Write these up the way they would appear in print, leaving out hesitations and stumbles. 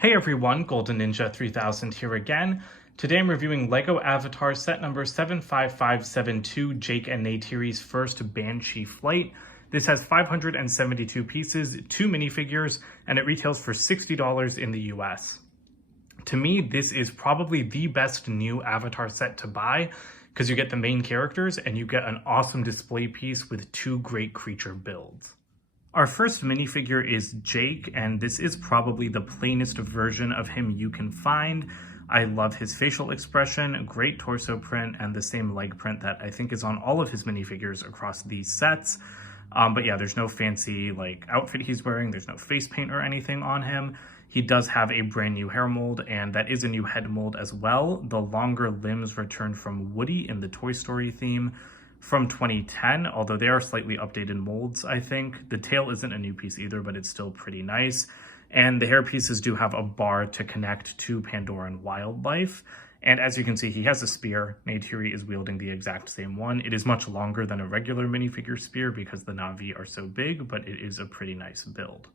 Hey everyone, Golden Ninja 3000 here again. Today I'm reviewing LEGO Avatar set number 75572, Jake and Neytiri's first Banshee flight. This has 572 pieces, 2 minifigures, and it retails for $60 in the US. To me, this is probably the best new Avatar set to buy because you get the main characters and you get an awesome display piece with 2 great creature builds. Our first minifigure is Jake, and this is probably the plainest version of him you can find. I love his facial expression, great torso print, and the same leg print that I think is on all of his minifigures across these sets. But yeah, there's no fancy outfit he's wearing, there's no face paint or anything on him. He does have a brand new hair mold, and that is a new head mold as well. The longer limbs return from Woody in the Toy Story theme from 2010, although they are slightly updated molds, I think. The tail isn't a new piece either, but it's still pretty nice. And the hair pieces do have a bar to connect to Pandoran wildlife. And as you can see, he has a spear. Neytiri is wielding the exact same one. It is much longer than a regular minifigure spear because the Na'vi are so big, but it is a pretty nice build.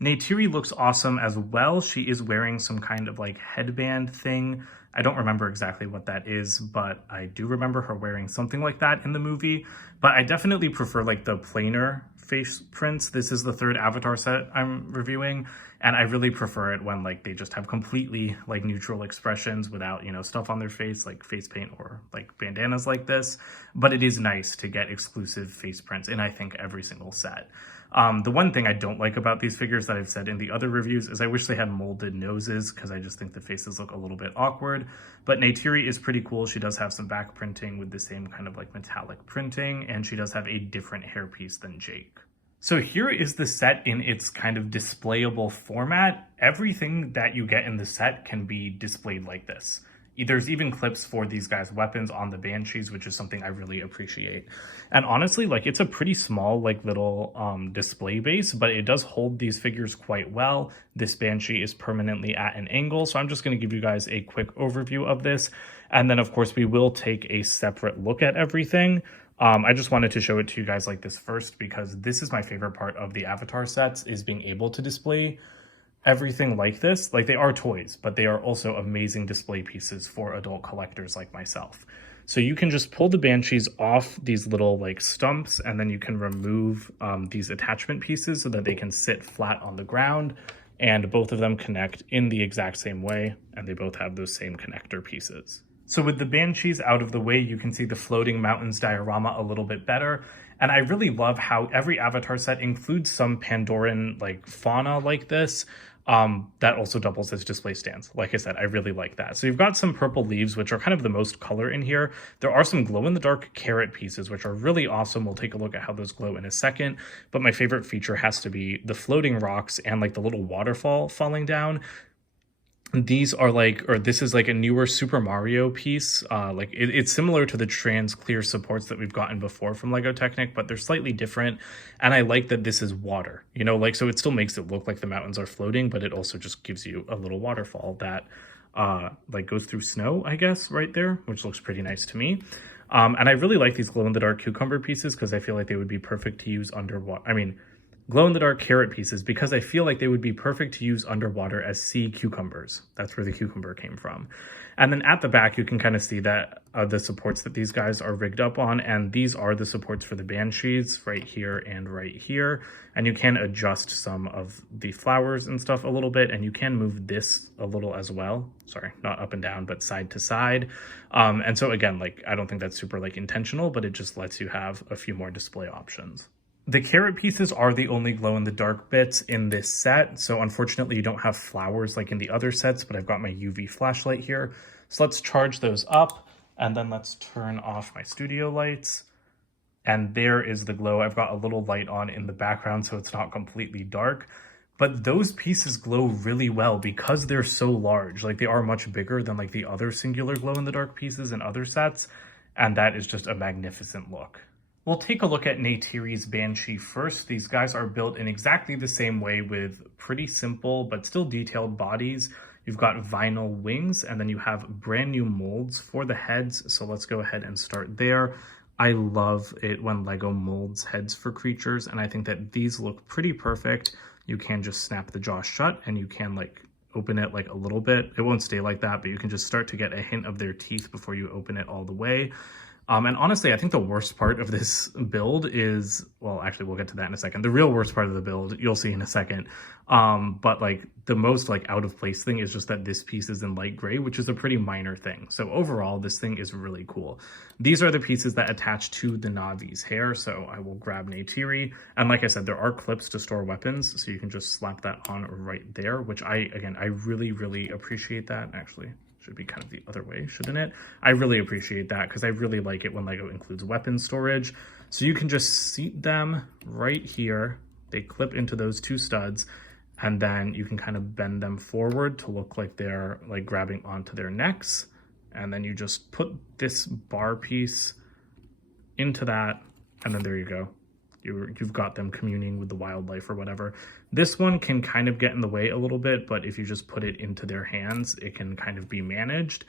Neytiri looks awesome as well. She is wearing some kind of headband thing. I don't remember exactly what that is, but I do remember her wearing something like that in the movie. But I definitely prefer the plainer face prints. This is the third Avatar set I'm reviewing, and I really prefer it when they just have completely neutral expressions without, stuff on their face like face paint or bandanas like this. But it is nice to get exclusive face prints in I think every single set. The one thing I don't like about these figures that I've said in the other reviews is I wish they had molded noses because I just think the faces look a little bit awkward. But Neytiri is pretty cool. She does have some back printing with the same kind of metallic printing, and she does have a different hairpiece than Jake. So here is the set in its kind of displayable format. Everything that you get in the set can be displayed like this. There's even clips for these guys' weapons on the Banshees, which is something I really appreciate. And honestly, it's a pretty small, little display base, but it does hold these figures quite well. This Banshee is permanently at an angle, so I'm just going to give you guys a quick overview of this. And then, of course, we will take a separate look at everything. I just wanted to show it to you guys like this first, because this is my favorite part of the Avatar sets, is being able to display everything like this. They are toys, but they are also amazing display pieces for adult collectors like myself. So you can just pull the Banshees off these little stumps, and then you can remove these attachment pieces so that they can sit flat on the ground, and both of them connect in the exact same way, and they both have those same connector pieces. So with the Banshees out of the way, you can see the floating mountains diorama a little bit better. And I really love how every Avatar set includes some Pandoran fauna like this. That also doubles as display stands. Like I said, I really like that. So you've got some purple leaves, which are kind of the most color in here. There are some glow-in-the-dark carrot pieces, which are really awesome. We'll take a look at how those glow in a second. But my favorite feature has to be the floating rocks and the little waterfall falling down. These are this is a newer Super Mario piece. It's similar to the trans clear supports that we've gotten before from Lego Technic, but they're slightly different. And I like that this is water, so it still makes it look like the mountains are floating, but it also just gives you a little waterfall that goes through snow, I guess, right there, which looks pretty nice to me. And I really like these glow-in-the-dark cucumber pieces because I feel like they would be perfect to use underwater. Glow-in-the-dark carrot pieces, because I feel like they would be perfect to use underwater as sea cucumbers. That's where the cucumber came from. And then at the back, you can kind of see that the supports that these guys are rigged up on, and these are the supports for the Banshees right here and right here. And you can adjust some of the flowers and stuff a little bit, and you can move this a little as well. Sorry, not up and down, but side to side. And so again, I don't think that's super intentional, but it just lets you have a few more display options. The carrot pieces are the only glow-in-the-dark bits in this set, so unfortunately you don't have flowers like in the other sets, but I've got my UV flashlight here. So let's charge those up, and then let's turn off my studio lights. And there is the glow. I've got a little light on in the background so it's not completely dark. But those pieces glow really well because they're so large. They are much bigger than the other singular glow-in-the-dark pieces in other sets, and that is just a magnificent look. We'll take a look at Neytiri's Banshee first. These guys are built in exactly the same way with pretty simple but still detailed bodies. You've got vinyl wings, and then you have brand new molds for the heads. So let's go ahead and start there. I love it when Lego molds heads for creatures, and I think that these look pretty perfect. You can just snap the jaw shut, and you can open it like a little bit. It won't stay like that, but you can just start to get a hint of their teeth before you open it all the way. And honestly, I think the worst part of this build is, well, actually, we'll get to that in a second. The real worst part of the build, you'll see in a second. But like the most like out of place thing is just that this piece is in light gray, which is a pretty minor thing. So overall, this thing is really cool. These are the pieces that attach to the Navi's hair. So I will grab Neytiri. And like I said, there are clips to store weapons. So you can just slap that on right there, which I really, really appreciate that. Actually, should be kind of the other way, shouldn't it? I really appreciate that because I really like it when Lego includes weapon storage. So you can just seat them right here. They clip into those two studs, and then you can kind of bend them forward to look like they're like grabbing onto their necks. And then you just put this bar piece into that, and then there you go. You've got them communing with the wildlife or whatever. This one can kind of get in the way a little bit, but if you just put it into their hands, it can kind of be managed.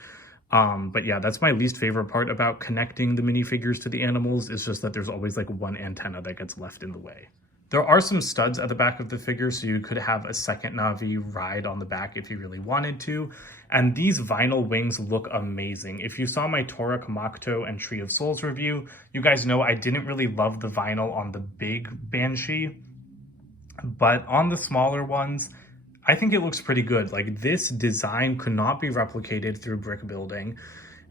But yeah, that's my least favorite part about connecting the minifigures to the animals, is just that there's always like one antenna that gets left in the way. There are some studs at the back of the figure, so you could have a second Navi ride on the back if you really wanted to. And these vinyl wings look amazing. If you saw my Torek, Makto, and Tree of Souls review, you guys know I didn't really love the vinyl on the big Banshee. But on the smaller ones, I think it looks pretty good. Like, this design could not be replicated through brick building.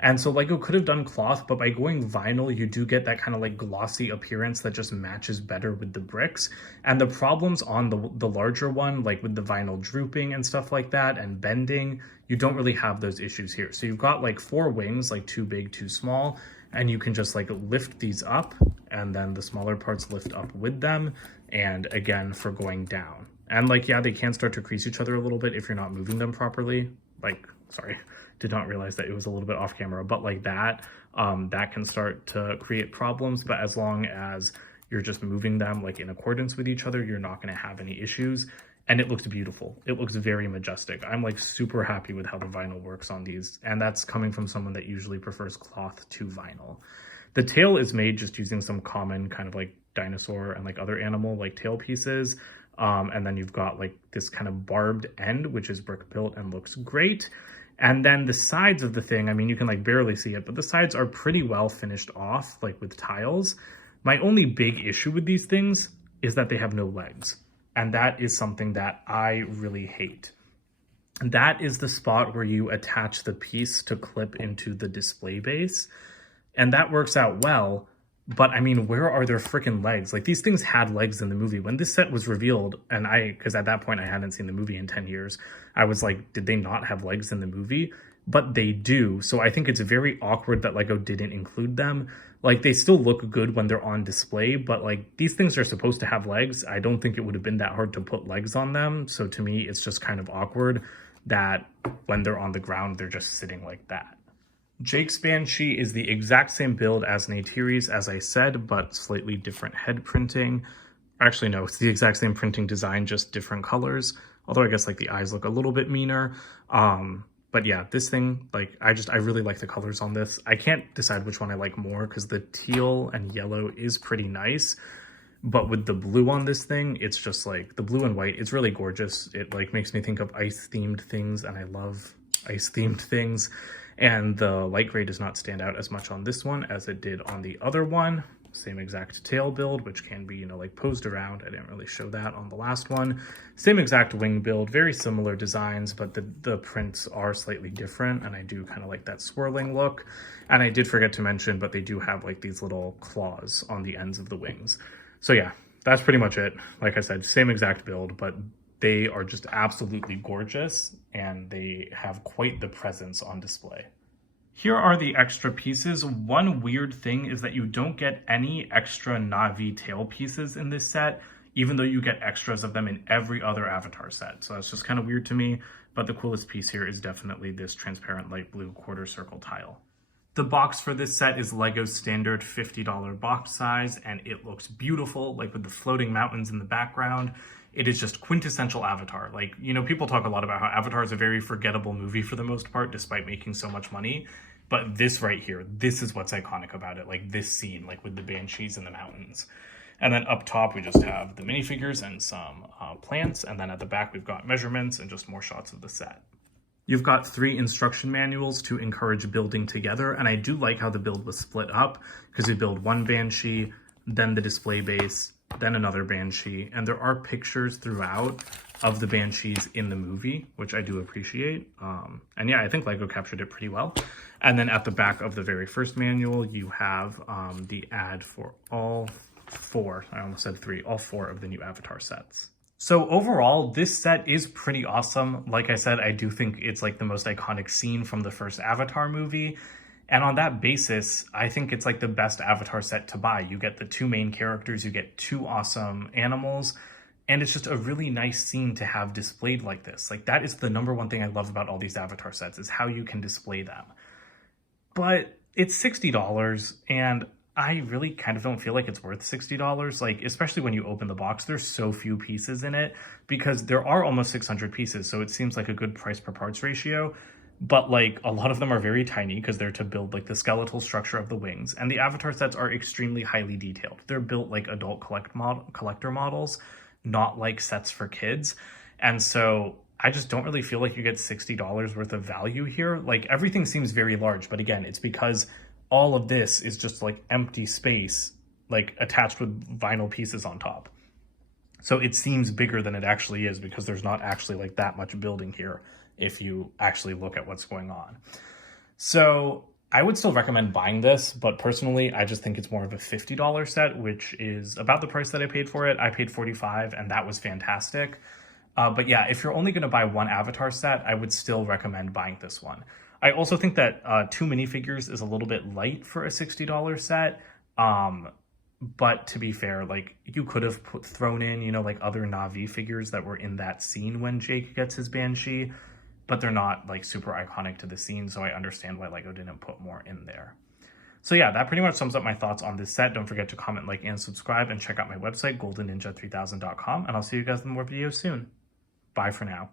And so Lego could have done cloth, but by going vinyl, you do get that kind of like glossy appearance that just matches better with the bricks. And the problems on the larger one, like with the vinyl drooping and stuff like that and bending, you don't really have those issues here. So you've got like 4 wings, like too big, too small, and you can just like lift these up, and then the smaller parts lift up with them. And again, for going down. And like, yeah, they can start to crease each other a little bit if you're not moving them properly. Like, sorry, did not realize that it was a little bit off camera, but like that, that can start to create problems. But as long as you're just moving them like in accordance with each other, you're not going to have any issues. And it looks beautiful. It looks very majestic. I'm like super happy with how the vinyl works on these. And that's coming from someone that usually prefers cloth to vinyl. The tail is made just using some common kind of like dinosaur and like other animal like tail pieces. And then you've got like this kind of barbed end, which is brick built and looks great. And then the sides of the thing, I mean, you can like barely see it, but the sides are pretty well finished off, like with tiles. My only big issue with these things is that they have no legs. And that is something that I really hate. And that is the spot where you attach the piece to clip into the display base. And that works out well. But I mean, where are their freaking legs? Like, these things had legs in the movie. When this set was revealed, and because at that point I hadn't seen the movie in 10 years, I was like, did they not have legs in the movie? But they do. So I think it's very awkward that Lego didn't include them. Like, they still look good when they're on display, but like, these things are supposed to have legs. I don't think it would have been that hard to put legs on them. So to me, it's just kind of awkward that when they're on the ground, they're just sitting like that. Jake's Banshee is the exact same build as Neytiri's, as I said, but slightly different head printing. Actually, no, it's the exact same printing design, just different colors. Although I guess like the eyes look a little bit meaner. But yeah, this thing, like, I really like the colors on this. I can't decide which one I like more because the teal and yellow is pretty nice. But with the blue on this thing, it's just like the blue and white. It's really gorgeous. It like makes me think of ice themed things, and I love ice themed things. And the light gray does not stand out as much on this one as it did on the other one. Same exact tail build, which can be, you know, like posed around. I didn't really show that on the last one. Same exact wing build, very similar designs, but the prints are slightly different. And I do kind of like that swirling look. And I did forget to mention, but they do have like these little claws on the ends of the wings. So yeah, that's pretty much it. Like I said, same exact build, but they are just absolutely gorgeous, and they have quite the presence on display. Here are the extra pieces. One weird thing is that you don't get any extra Navi tail pieces in this set, even though you get extras of them in every other Avatar set. So that's just kind of weird to me, but the coolest piece here is definitely this transparent light blue quarter circle tile. The box for this set is Lego's standard $50 box size, and it looks beautiful, like with the floating mountains in the background. It is just quintessential Avatar. Like, you know, people talk a lot about how Avatar is a very forgettable movie for the most part, despite making so much money. But this right here, this is what's iconic about it. Like this scene, like with the Banshees in the mountains. And then up top, we just have the minifigures and some plants. And then at the back, we've got measurements and just more shots of the set. You've got 3 instruction manuals to encourage building together. And I do like how the build was split up, because we build one Banshee, then the display base, then another Banshee. And there are pictures throughout of the Banshees in the movie, which I do appreciate. And yeah, I think LEGO captured it pretty well. And then at the back of the very first manual, you have the ad for all 4, I almost said 3, all 4 of the new Avatar sets. So overall, this set is pretty awesome. Like I said, I do think it's like the most iconic scene from the first Avatar movie. And on that basis, I think it's like the best Avatar set to buy. You get the 2 main characters, you get 2 awesome animals, and it's just a really nice scene to have displayed like this. Like, that is the #1 thing I love about all these Avatar sets, is how you can display them. But it's $60, and I really kind of don't feel like it's worth $60. Like, especially when you open the box, there's so few pieces in it, because there are almost 600 pieces. So it seems like a good price per parts ratio. But like, a lot of them are very tiny because they're to build like the skeletal structure of the wings. And the Avatar sets are extremely highly detailed. They're built like adult collector models, not like sets for kids. And so I just don't really feel like you get $60 worth of value here. Like, everything seems very large, but again, it's because all of this is just like empty space, like attached with vinyl pieces on top. So it seems bigger than it actually is, because there's not actually like that much building here if you actually look at what's going on. So I would still recommend buying this, but personally, I just think it's more of a $50 set, which is about the price that I paid for it. I paid $45, and that was fantastic. But yeah, if you're only going to buy one Avatar set, I would still recommend buying this one. I also think that 2 minifigures is a little bit light for a $60 set. But to be fair, like, you could have thrown in, you know, like other Na'vi figures that were in that scene when Jake gets his Banshee, but they're not like super iconic to the scene. So I understand why LEGO didn't put more in there. So yeah, that pretty much sums up my thoughts on this set. Don't forget to comment, like, and subscribe, and check out my website, goldenninja3000.com. And I'll see you guys in more videos soon. Bye for now.